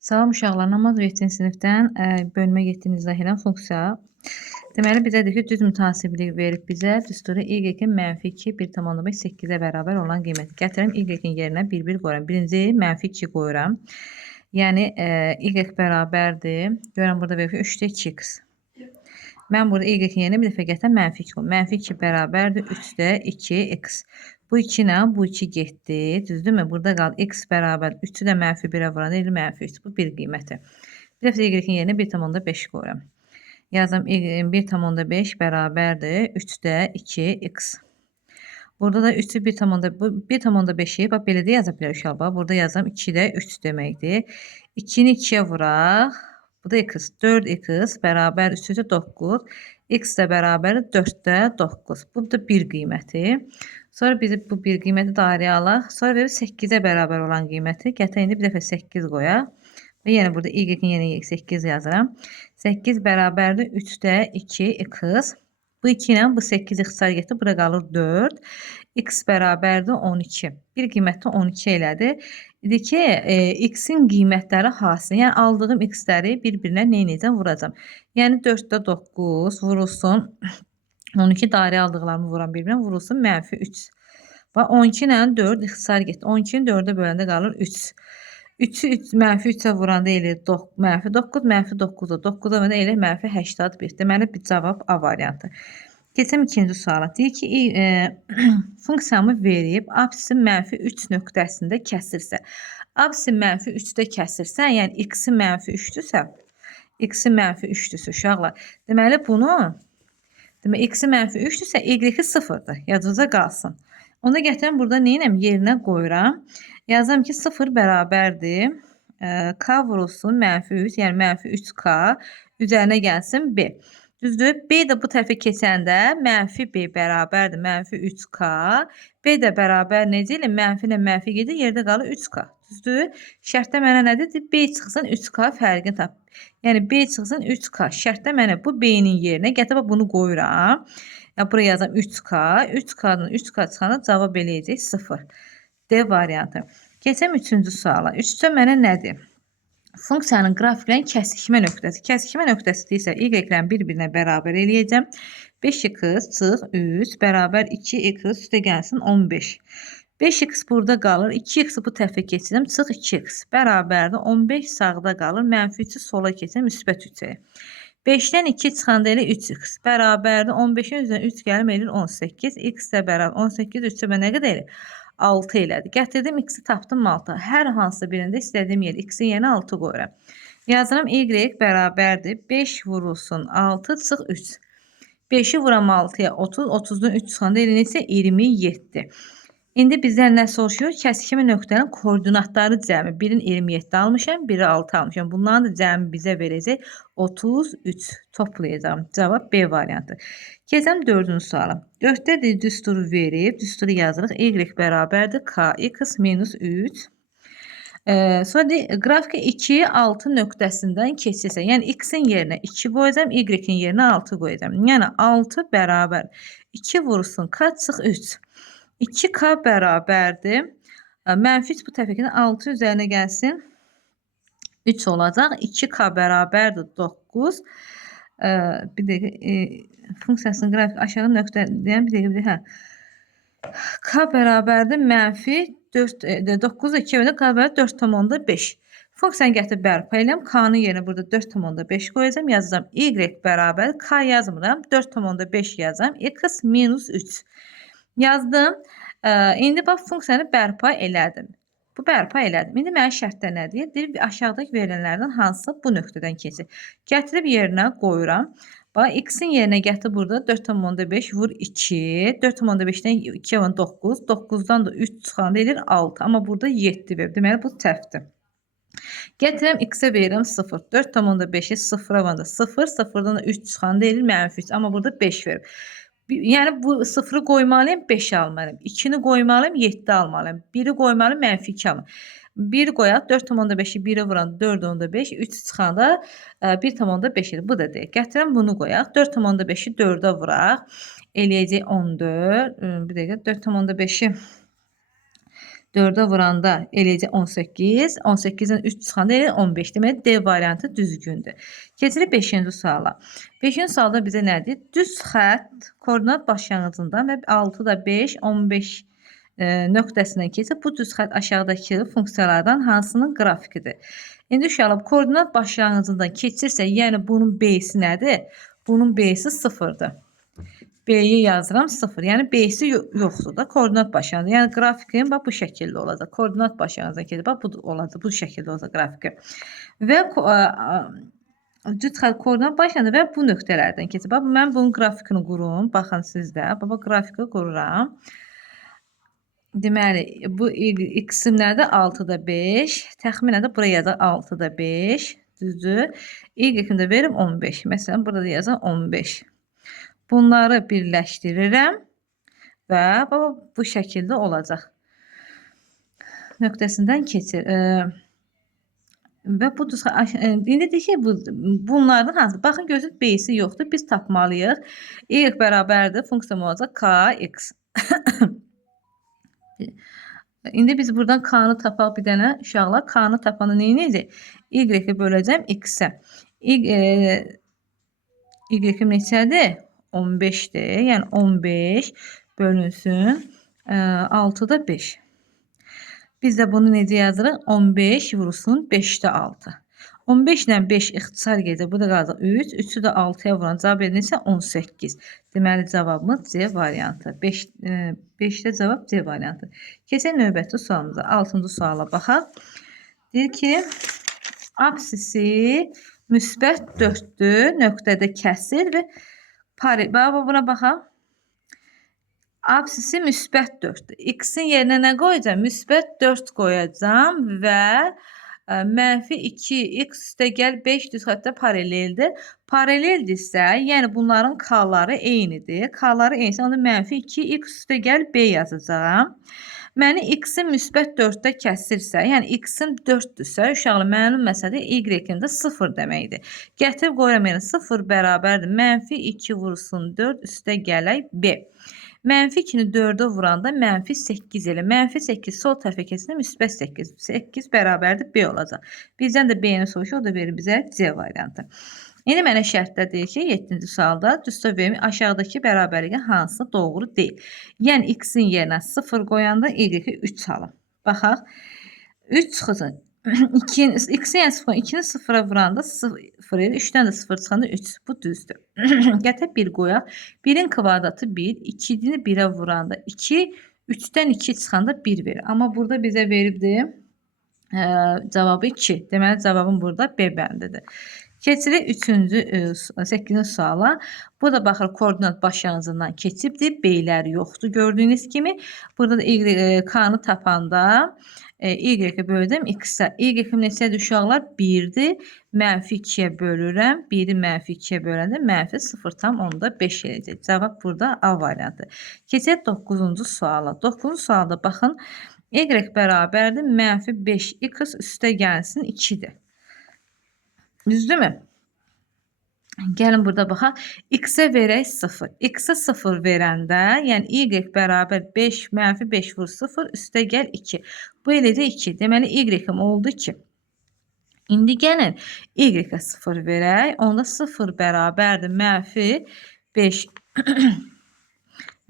Salam uşaqlar, namaz və 7-ci sinifdən bölmə 7-ci izah funksiya. Deməli, bizə deyir ki, düz mütasiblik verib bizə düsturu y-in -2 1,5 8-ə bərabər olan qiyməti. Gətirim y-in yerinə 1 qoyuram. Birinci -2 qoyuram. Yəni y bərabərdir. Görürəm burada verir ki, 3-də 2x. Mən burada y-in yerinə bir dəfə gətirəm -2 qoyum. -2 bərabərdir 3-də 2x. Bu 2 ilə bu 2 getdi. Düzdürmü? Burada qaldı x bərabər 3-ü də -1-ə vuran deyil, -3. Bu bir qiyməti. Bir dəfə y-in yerinə 1,5 qoyuram. Yazım 1,5 bərabərdir 3-də 2x. Burada da 3-ü 1,5'i bax belə də yaza bilərik uşaqlar. Burada yazım 2-də 3 deməkdir. 2-ni 2-yə vuraq. Bu da x. 4x bərabər 3-də 9. X də bərabər 4-də 9. Bu da bir qiyməti. Sonra biz bu bir qiyməti dairəyə alaq. Sonra verir 8-ə bərabər olan qiyməti. Gətir indi bir dəfə 8 qoyaq. Və yenə burada y-in yerinə 8 yazıram. 8 bərabərdir 3-də 2x. Bu 2 ilə bu 8 ixtisar getdi. Bura qalır 4. X bərabərdir 12. Bir qiyməti 12 elədi. Dedi ki, x-in qiymətləri hansı? Yəni aldığım x-ləri bir-birinə neynəyəcəm? Vuracam. Yəni 4-də 9 vurulsun. 12 dairə aldıqlarımı vuran bir-birinə vurulsun -3. Və 12 ilə 4 ixtisar getdi. 12-ni 4-ə böləndə qalır 3. 3-ü -3-ə vuranda eləyir -9, -9-da 9-a vuranda eləyir -81. Deməli, bir cavab A variantı. Keçəm ikinci suala. Deyir ki, funksiyamı verib, apsisi -3 nöqtəsində kəsirsə. Apsisi -3-də kəsirsə, yəni x-i -3-dürsə, x-i -3-dürsə uşaqlar. Deməli, bunu x-i -3-dürsə, y-i 0-dır. Yadınıza qalsın. Onda gətirəm burada neynəm? Yerinə qoyuram. Yazam ki, 0 bərabərdir. K vurulsun -3, yəni -3k üzərinə gəlsin B. Düzdür? B də bu tərəfə keçəndə -B bərabərdir -3k. B də bərabər necə ilə? Mənfi ilə mənfi gedir, yerdə qalır 3k. Düzdür? Şərtdə mənə nə dedi? B çıxsın 3k fərqini tap. Yəni B çıxsın 3k. Şərtdə mənə bu B-nin yerinə gətirib bunu qoyuram. Ya buraya yazam 3k. 3k-dan 3k çıxanda cavab eləyəcək 0. D variantı. Keçəm üçüncü suala. Üçüncü mənə nədir? Funksiyanın qrafiklərin kəsikmə nöqtəsi. Kəsikmə nöqtəsi deyirsə, y-lərin bir-birinə bərabər eləyəcəm. 5x çıx 3 bərabər 2x üstə gəlsin 15. 5x burada qalır. 2x bu tərəfə keçirəm. Çıx 2x bərabərdir. 15 sağda qalır. -3-ü sola keçirəm. Müsbət 3-ə. 5-dən 2 çıxanda elə 3x bərabərdir. 15-in üzrə 3 gəlim eləyir 18. X də bərabər 18 3-ə nə qədər eləyir? 6 elədi. Gətirdim x-i tapdım 6. Hər hansı birində istədiyim yer x-in yerinə 6 qoyuram. Yazıram y bərabərdir. 5 vurulsun 6 çıx 3. 5-i vuram 6-ya 30. 30-dan 3 çıxanda elə neçə? 27. İndi bizdən nə soruşuyor? Kəsikmə nöqtənin koordinatları cəmi. Birin 27 almışam, biri 6 almışam. Bunların da cəmi bizə verəcək 33. Toplayacağım. Cavab B variantı. Keçəm 4-cü suala. 4-də düsturu verib, düsturu yazırıq. Y bərabərdir kx minus 3. Sonra qrafika 2, 6 nöqtəsindən keçirsə, yəni x-in yerinə 2 qoyacam, y-in yerinə 6 qoyacam. Yəni 6 bərabər 2 vurulsun k çıx 3. 2k bərabərdir. -3 bu tərəfə 6 üzərinə gəlsin. 3 olacaq. 2k bərabərdir 9. Bir dəqiqə funksiyasının qrafik aşağı nöqtədən bir dəqiqə k bərabərdir -4 9 2 bölü k bərabər 4,5. Funksiyanı gətirib bərpa eləm. K-nın yerinə burada 4,5 qoyacağam. Yazacağam y bərabər k yazmıram. 4,5 yazam. X minus 3. Yazdım. İndi bax funksiyanı bərpa elədim. Bu bərpa elədim. İndi mənə şərtdə nə deyir? Deyir, aşağıdakı verilənlərdən hansı bu nöqtədən keçir? Gətirib yerinə qoyuram. Bax, x-in yerinə gətir burada 4,5 vur 2. 4,5-dən 2 vur 9. 9-dan da 3 çıxanda edir 6. Amma burada 7 verir. Deməli, bu səhvdir. Gətirəm x-ə verirəm 0. 4,5-i 0-a vuranda 0. 0-dan da 3 çıxanda edir -3. Amma burada 5 verir. Yəni bu 0-ı qoymalıyım, 5 almalıyım. 2-ni qoymalıyım, 7 almalıyım. 1-i qoymalıyım, -2 almalıyım. 1 qoyaq, 4,5-i 1-ə vuran 4,5, 3 çıxanda 1,5 edir. Bu da deyil. Gətirəm bunu qoyaq. 4,5-i 4-ə vuraq. Eləyəcək 14. Bir dəqiqə 4,5-i 4'ə vuranda eləyəcək 18. 18-dən 3 çıxanda eləyəcək 15. Deməli, D variantı düzgündür. Keçirik 5-ci suala. 5-ci sualda bizə nədir? Düz xətt koordinat başlanğıcından və 6-da 5, 15 nöqtəsindən keçib. Bu düz xətt aşağıdakı funksiyalardan hansının qrafikidir? İndi uşaqlar, koordinat başlanğıcından keçirsə, yəni bunun B-si nədir? Bunun B-si 0-dır. B-yi yazıram 0. Yəni B-si yoxdur da, koordinat başlanğıcı. Yəni qrafikim bax bu şəkildə olacaq. Koordinat başlanğıcından keçib bax bu olacaq, bu şəkildə olacaq qrafiki. Və düz xətt koordinat başlanğıcı və bu nöqtələrdən keçib. Bax mən bunun qrafikini qurum. Baxın sizdə. Bax qrafiki qururam. Deməli, bu x-im nədir? 6-da 5. Təxminən də buraya yazaq 6-da 5. Düzdür. Y-im də verim 15. Məsələn, burada da yazaq 15. Bunları birləşdirirəm və bu şəkildə olacaq. Nöqtəsindən keçir. Və bu indi deyək ki, bunlardan hansı? Baxın, gözünüz B-si yoxdur. Biz tapmalıyıq. Y bərabərdir. Funksiyam olacaq kx. İndi biz buradan k-nı tapaq bir dənə uşaqlar. K-nı tapanı nə edəcək? Y-i böləcəm x-ə. Y-im neçədir? 15'dir. Yəni 15 bölünsün 6'da 5. Biz də bunu necə yazırıq? 15 vurulsun 5'də 6. 15 ilə 5 ixtisar gedəcək. Bu da qalacaq 3. 3'ü də 6'ya vuran cavab edilsə 18. Deməli cavabımız C variantı. 5'də cavab C variantı. Keçək növbəti sualımıza. 6-cı suala baxaq. Deyir ki, absisi müsbət 4'dür. Nöqtədə kəsir və buna baxaq. Absisi müsbət 4'dür. X-in yerinə nə qoyacağım? Müsbət 4 qoyacağım və mənfi 2 x üstə gəl 5 düz xəttə paraleldir. Paraleldirsə, yəni bunların k-ları eynidir. K-ları eynisə, onda mənfi 2 x üstə gəl b yazacağam. Məni x-in müsbət 4'də kəsirsə, yəni x-in 4'dürsə, uşaqlar mənim məsələdə y-in də 0 deməkdir. Gətirib qoyuram, yəni 0 bərabərdir. Mənfi 2 vursun 4 üstə gələk b. Mənfi 2-ni 4'ə vuranda mənfi 8 elə. Mənfi 8 sol tərəfə keçsə müsbət 8. 8 bərabərdir b olacaq. Bizdən də b-ni soruşur, o da verir bizə C variantı. İndi mənə şərtdə deyir ki, 7-ci sualda düstur verimi aşağıdakı bərabərliyin hansı doğru deyil. Yəni x-in yerinə 0 qoyanda y-i 3 alın. Baxaq. 3 çıxacaq. X-in yəni 0, 2-ni 0'a vuranda 0 edir. 3'dən də 0 çıxanda 3. Bu düzdür. Gətirib 1 qoyaq. 1'in kvadratı 1. 2'ni 1'ə vuranda 2. 3'dən 2 çıxanda 1 verir. Amma burada bizə veribdir cavabı 2. Deməli cavabım burada B bəndidir. Keçirik 8-ci suala. Bu da baxır koordinat başlanğıcından keçibdir. B-lər yoxdur gördüyünüz kimi. Burada da k-nı tapanda y-ə bölürəm x-ə. Y-im neçədir uşaqlar? 1'dir. Mənfi 2'yə bölürəm. 1'i mənfi 2'yə böləndə mənfi 0,5 eləyəcək. Cavab burada A variantı. Keçək 9-cu suala. 9-cu sualda baxın. Y bərabərdir. Mənfi 5x üstə gəlsin 2'dir. Düzdürmü? Gəlin burada baxaq. X-ə verək 0. X-ə 0 verəndə, yəni y bərabər 5, mənfi 5 vur 0, üstə gəl 2. Bu eləcə 2. Deməli, y-im oldu 2. İndi gəlin, y-ə 0 verək. Onda 0 bərabərdir. Mənfi 5,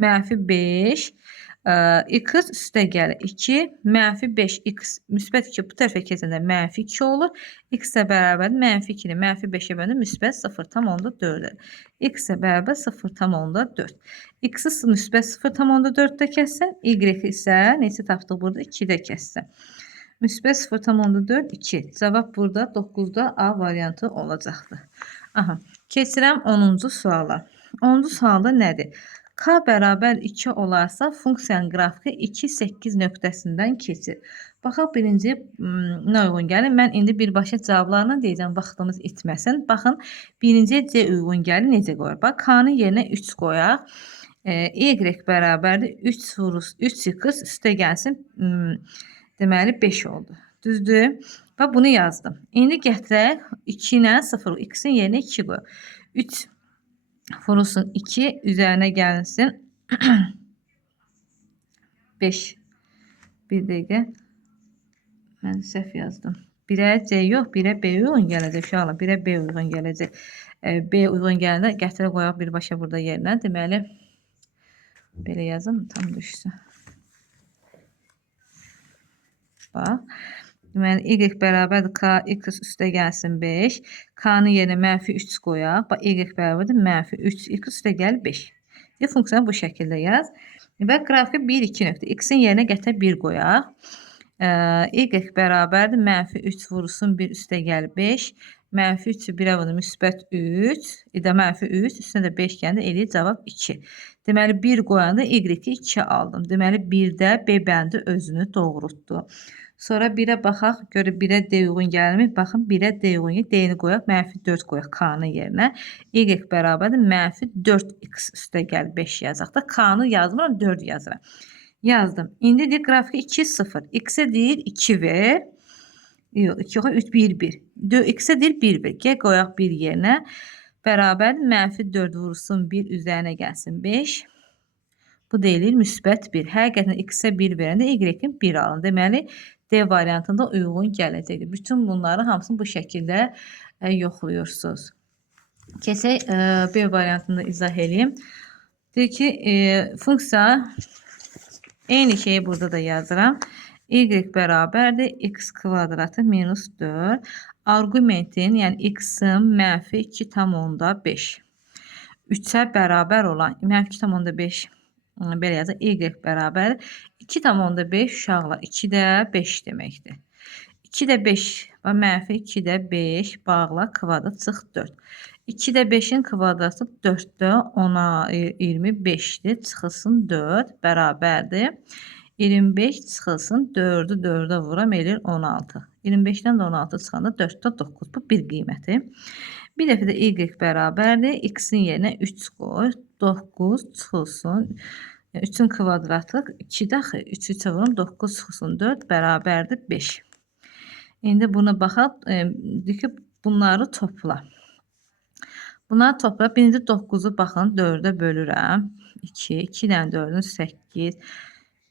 mənfi 5, x üstə gəlir 2, mənfi 5x, müsbət 2 bu tərəfə keçəndə mənfi 2 olur. X-ə bərabər mənfi 2-ni mənfi 5'ə bölündə müsbət 0,4-dür. X-ə bərabər 0,4. X-i müsbət 0,4-də kəssin. Y isə neçə tapdıq burada? 2-də kəssin. Müsbət 0,4, 2. Cavab burada 9'da A variantı olacaqdır. Aha. Keçirəm 10-cu suala. 10-cu sualda nədir? K bərabər 2 olarsa funksiyanın qrafiki 2, 8 nöqtəsindən keçir. Baxaq birinci nə uyğun gəlir? Mən indi birbaşa cavablarını deyəcəm, vaxtımız itməsin. Baxın, birinciyə C uyğun gəlir, necə qoyar? Bax, K-nın yerinə 3 qoyaq. Y bərabərdir 3x üstə gəlsin, deməli 5 oldu. Düzdür? Bax, bunu yazdım. İndi gətirək 2 ilə 0, x-in yerinə 2 qoyaq. 3 vurulsun 2 üzerine gelsin 5 Bir dəqiqə. Mən səhv yazdım. 1-ə C yox, 1-ə B uyğun gələcək uşaqlar. 1-ə B uyğun gələcək. B uyğun gələndə gətirə qoyaq birbaşa burada yerinə. Deməli, belə yazım, tam düşsün. Bax. Deməli, y bərabərdir k, x üstə gəlsin 5. K-nın yerinə -3 qoyaq. Bax, y bərabərdir -3, x üstə gəl 5. Funksiyanı bu şəkildə yaz. Və qrafiki 1, 2 nöqtə. X-in yerinə gətir 1 qoyaq. Y bərabərdir -3 vurulsun 1 üstə gəl 5. -3-ü 1-ə vurdu müsbət 3. İdə -3 üstünə də 5 gəndə eləyir cavab 2. Deməli 1 qoyanda y-i 2 aldım. Deməli 1-də B bəndi özünü doğrultdu. Sonra 1-ə baxaq, görə 1-ə D uyğun gəlmir. Baxın 1-ə D uyğun, D-ni qoyaq, -4 qoyaq K-nın yerinə. Y bərabərdir -4x üstə gəl 5 yazaq da. K-nı yazmıram, 4 yazıram. Yazdım. İndi deyir qrafiki 2, 0. X-ə deyir 2 ver. Yox, 2 yox, 3, 1, 1. X-ə deyir 1 ver. Gəl qoyaq 1 yerinə. Bərabər -4 vurulsun 1 üzərinə gəlsin 5. Bu deyilir müsbət 1. Həqiqətən X-ə 1 verəndə Y-in 1 alın. Deməli, D variantında uyğun gələcəkdir. Bütün bunları hamısını bu şəkildə yoxluyursunuz. Keçək B variantında izah edeyim. Deyir ki, funksiya eyni şeyi burada da yazıram. Y bərabərdir x kvadratı minus 4. Argumentin, yəni x-in -2,5. 3-ə bərabər olan, -2,5 belə yazaq. Y bərabər 2,5 uşaqlar. 2-də 5 deməkdir. 2-də 5, -2-də 5 bağla kvadrat çıx 4. 2-də 5-in kvadratı 4-də 10-a 25-dir. Çıxılsın 4 bərabərdir. 25 çıxılsın 4-ü 4-ə vuram elir 16. 25-dən də 16 çıxanda 4-də 9. Bu bir qiyməti. Bir dəfə də y bərabərdir. X-in yerinə 3 qoy. 9 çıxılsın. 3-ün kvadratı 2-də 3-ü 3-ə vurum. 9 çıxılsın 4 bərabərdir 5. İndi buna baxaq. Deyir ki, bunları topla. Bunları topla. Birinci 9-u baxın 4-ə bölürəm. 2, 2-dən 4-ün 8,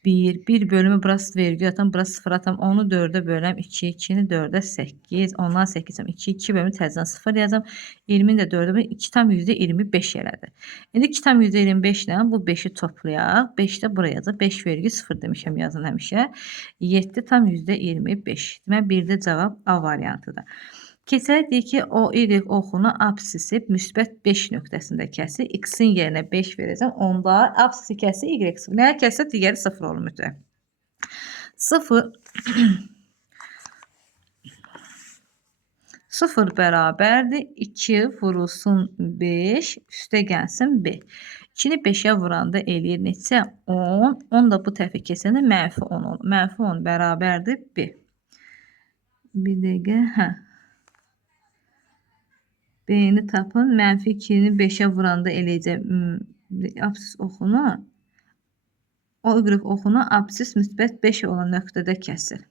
1 bölümü burası vergi atam, burası 0 atam. 10-u 4-ə bölürəm. 2, 2-ni 4-ə 8, 10-dan 8, 2, 2 bölümü təzədən 0 yazam. 20-ni də 4-ə bölürəm. 2,25 elədi. İndi 2,25 ilə bu 5-i toplayaq. 5 də buraya yazaq. 5,0 demişəm yazın həmişə. 7,25. Demək, bir də cavab A variantıdır. Keçək deyir ki, o y oxunu absisi müsbət 5 nöqtəsində kəsir. X-in yerinə 5 verəcəm. Onda absisi kəsir, y 0. Nəyə kəssə, digəri 0 olur mütləq. 0 bərabərdir. 2 vurulsun 5 üstə gəlsin B. 2-ni 5-ə vuranda eləyir neçə? 10. 10 da bu tərəfə keçəndə -10 olur. -10 bərabərdir B. Bir dəqiqə, B-ni tapın. -2-ni 5-ə vuranda eləyəcək absis oxunu. O y oxunu absis müsbət 5 olan nöqtədə kəsir.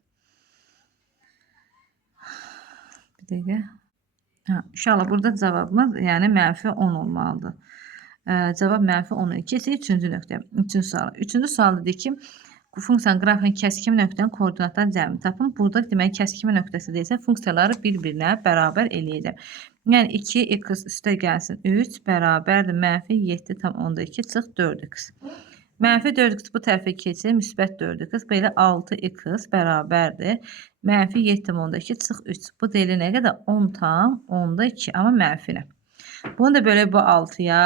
Bir dəqiqə. İnşallah burada cavabımız yəni -10 olmalıdır. Cavab -10. Keçək 3-cü nöqtəyə. 3-cü sual. 3-cü sualda deyir ki, funksiyanın qrafinin kəskin nöqtənin koordinatları cəmi tapın. Burada demək kəskin nöqtəsi deyilsə, funksiyaları bir-birinə bərabər eləyəcək. Yəni 2x üstə gəlsin 3 bərabərdir -7,2 çıx 4x. -4x bu tərəfə keçir, müsbət 4x. Belə 6x bərabərdir. -7,2 çıx 3. Bu deyilir nə qədər? 10,2 amma mənfinə. Bunu da belə bu 6-ya.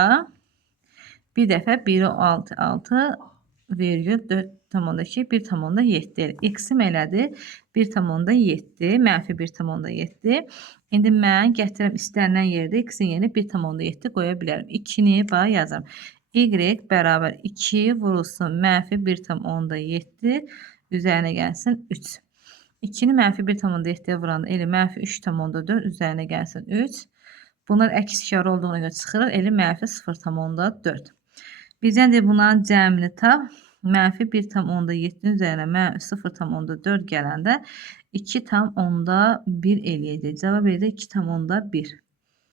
Bir dəfə 1'i 6 virgül 4,2 1,7. X-im elədir 1,7 -1,7. İndi mən gətirəm istənilən yerdə x-in yerinə 1,7 qoya bilərəm. 2-ni bax yazıram. Y bərabər 2 vurulsun -1,7 üzərinə gəlsin 3. 2-ni -1,7-yə vuranda elə -3,4 üzərinə gəlsin 3. Bunlar əks işarə olduğuna görə çıxırır. Elə -0,4. Bizdən deyir bunların cəmini tap. -1,7 üzərinə -0,4 gələndə 2,1 eləyəcək. Cavab eləyəcək 2,1.